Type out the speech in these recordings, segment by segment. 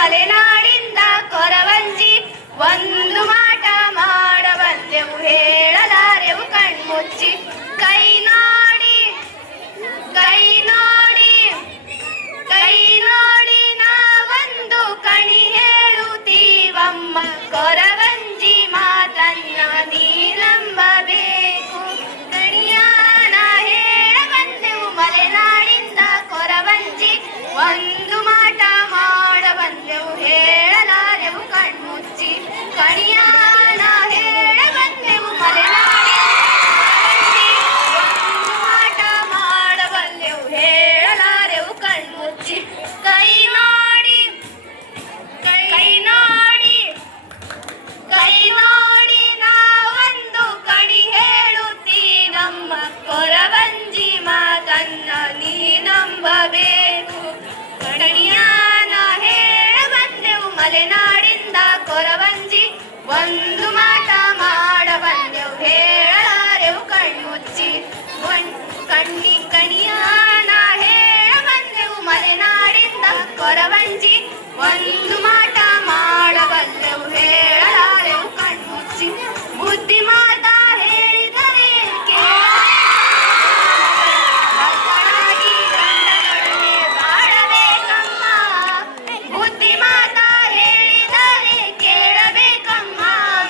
ಮಲೆನಾಡಿಂದ ಕೊರವಂಜಿ ಒಂದು ಮಾಟ ಮಾಡಬಲ್ಲೆವು ಹೇಳಲಾರೆವು ಕಣ್ಮುಚ್ಚಿ ಕೈ ನೋಡಿ ಕೈ ನೋಡಿ ಕೈ ನೋಡಿ ನಾವೊಂದು ಕಣಿ ಹೇಳುತ್ತೀವಮ್ಮ ಕೊರವಂಜಿ ಮಾತನ್ನ ನೀ ನಂಬಬೇಕು ಕಣಿಯಾನ ಹೇಳ ಬಂದೆವು ಮಲೆನಾಡಿಂದ ಕೊರವಂಜಿ ಒಂದು ಮಾಟ ಮಾಡ ಬಂದೆವು ಹೇಳಲಾರೆವು ಕಣ್ಮುಚ್ಚಿ ಕಣಿಯಾನ ಹೇಳ ಬಂದೆವು ಮಲೆನಾಡಿಂದ ಒಂದು ಮಾಟ ಮಾಡಬಲ್ಲೆವು ಹೇಳಲಾರೆವು ಕಣ್ಮುಚ್ಚಿ ಕೈ ನೋಡಿ ಕೈ ನೋಡಿ ಕೈ ನೋಡಿ ನಾವೊಂದು ಕಣಿ ಹೇಳುತ್ತೀನಮ್ಮ ಕೊರವಂಜಿ ಮಾತನ್ನ ನೀ ನಂಬಬೇಕು ಕಣಿಯಾನ ಹೇಳ ಬಂದೆವು ಮಲೆನಾಡಿಂದ ಕೊರವಂಜಿ ಒಂದು ಮಾಟ ಮಾಡ ಬಂದೆವು ಹೇಳಲಾರೆವು ಕಣ್ಮುಚ್ಚಿ ಕಣಿಯಾನ ಹೇಳ ಬಂದೆವು ಮಲೆನಾಡಿಂದ ಕೊರವಂಜಿ ಒಂದು ಮಾಟ ಮಾಡಬಲ್ಲೆವು ಹೇಳಲಾರೆವು ಕಣ್ಮುಚ್ಚಿ ಬುದ್ಧಿ ಮಾತ ಹೇಳಿದರೆ ಮಕ್ಕಳಾಗಿ ಗಂಡನೊಡನೆ ಬಾಳಬೇಕಮ್ಮ ಬುದ್ಧಿ ಮಾತ ಹೇಳಿದರೆ ಕೇಳಬೇಕಮ್ಮ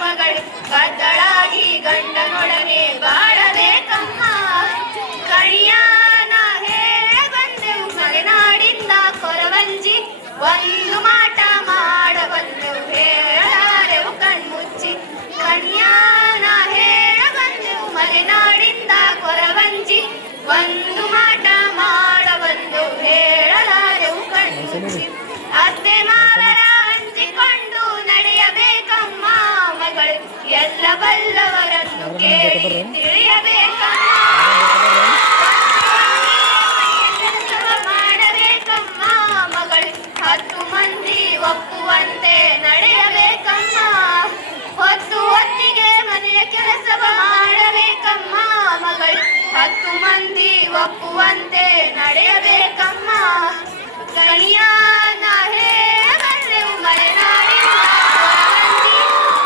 ಮಗಳು ಬದ್ದಳಾಗಿ ಗಂಡನೊಡನೆ ಬಾಳಬೇಕಮ್ಮ ಕಣಿಯಾನ ಹೇಳ ಬಂದೆವು ಮಲೆನಾಡಿಂದ ಕೊರವಂಜಿ ಒಂದು ಮಾಟ ಮಾಡಬಲ್ಲೆವು ಹೇಳಲಾರೆವು ಕಣ್ಮುಚ್ಚಿ ಕಣಿಯಾನ ಹೇಳ ಬಂದೆವು ಮಲೆನಾಡಿಂದ ಕೊರವಂಜಿ ಒಂದು ಮಾಟ ಮಾಡಬಲ್ಲೆವು ಹೇಳಲಾರೆವು ಕಣ್ಮುಚ್ಚಿ ಅತ್ತೆ ಮಾವರ ಹಂಚಿಕೊಂಡು ನಡೆಯಬೇಕಮ್ಮ ಮಗಳು ಎಲ್ಲ ಬಲ್ಲವರನ್ನು ಕೇಳಿ ತಿಳಿಯಬೇಕಮ್ಮ ಮಾಡಬೇಕಮ್ಮ ಮಗಳು 10 ಮಂದಿ ಒಪ್ಪುವಂತೆ ನಡೆಯಬೇಕಮ್ಮ ಹೊತ್ತಿಗೆ ಮನೆಯ ಕೆಲಸವ ಮಾಡಬೇಕಮ್ಮ ಮಗಳು 10 ಮಂದಿ ಒಪ್ಪುವಂತೆ ನಡೆಯಬೇಕಮ್ಮ ಕಣಿಯಾನ ಹೇಳ ಬಂದೆವು ಮಲೆನಾಡಿಂದ ಕೊರವಂಜಿ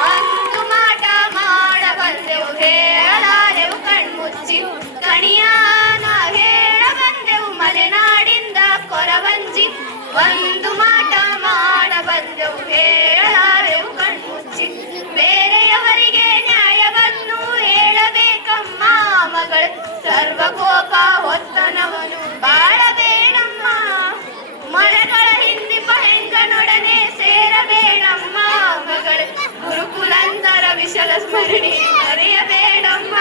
ಒಂದು ಮಾಟ ಮಾಡಬಲ್ಲೆವು ಹೇಳಲಾರೆವು ಕಣ್ಮುಚ್ಚಿ ಕಣಿಯಾನ ಹೇಳ ಬಂದೆವು ಮಲೆನಾಡಿಂದ ಕೊರವಂಜಿ ಒಂದು ಮಾಟ ಮಾಡಬಲ್ಲೆವು ಹೇಳಲಾರೆವು ಕಣ್ಮುಚ್ಚಿ ಬೇರೆಯವರಿಗೆ ನ್ಯಾಯವನ್ನು ಹೇಳಬೇಕಮ್ಮ ಮಗಳು ಸರ್ವಕೋಪ ಹೊತ್ತನವನು ಬಾಳಬೇಡಮ್ಮ ಮರಗಳ ಹಿಂದಿಪ ಹೆಂಗನೊಡನೆ ಸೇರಬೇಡಮ್ಮ ಮಗಳು ಗುರುಕುಲಂತರ ವಿಶಲ ಸ್ಮರಣೆ ಮರೆಯಬೇಡಮ್ಮ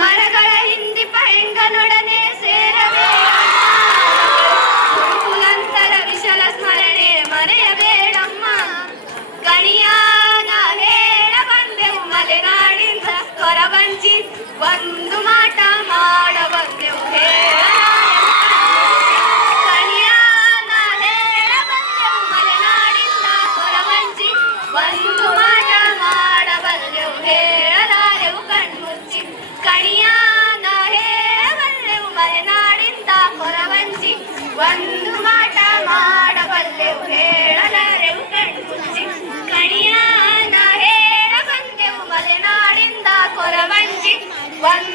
ಮರಗಳ ಹಿಂದಿಪ ಹೆಂಗನೊಡನೆ ಸೇರಬೇಡಮ್ಮ ಗುರುಕುಲಂತರ ವಿಶಲ ಸ್ಮರಣೆ ಮರೆಯಬೇಡಮ್ಮ ಕಣಿಯಾನ ಹೇಳ ಬಂದೆವು ಮಲೆನಾಡಿಂದ ಕೊರವಂಜಿ ಒಂದು ಮಾಟ ಮಾಡ ಬಂದೆವು ಕಣಿಯಾನ ಹೇಳ ಬಂದೆವು ಮಲೆನಾಡಿಂದ ಕೊರವಂಜಿ ಒಂದು ಮಾಟ ಮಾಡಬಲ್ಲೆವು ಹೇಳಲಾರೆವು ಕಣ್ಮುಚ್ಚಿ ಕಣಿಯಾನ ಹೇಳ ಬಂದೆವು ಮಲೆನಾಡಿಂದ ಕೊರವಂಜಿ ಒಂದು ಮಾಟ ಮಾಡಬಲ್ಲೆವು ಹೇಳಲಾರೆವು ಕಣ್ಮುಚ್ಚಿ ಕಣಿಯಾನ ಹೇಳ ಬಂದೆವು ಮಲೆನಾಡಿಂದ ಕೊರವಂಜಿ ಒಂದು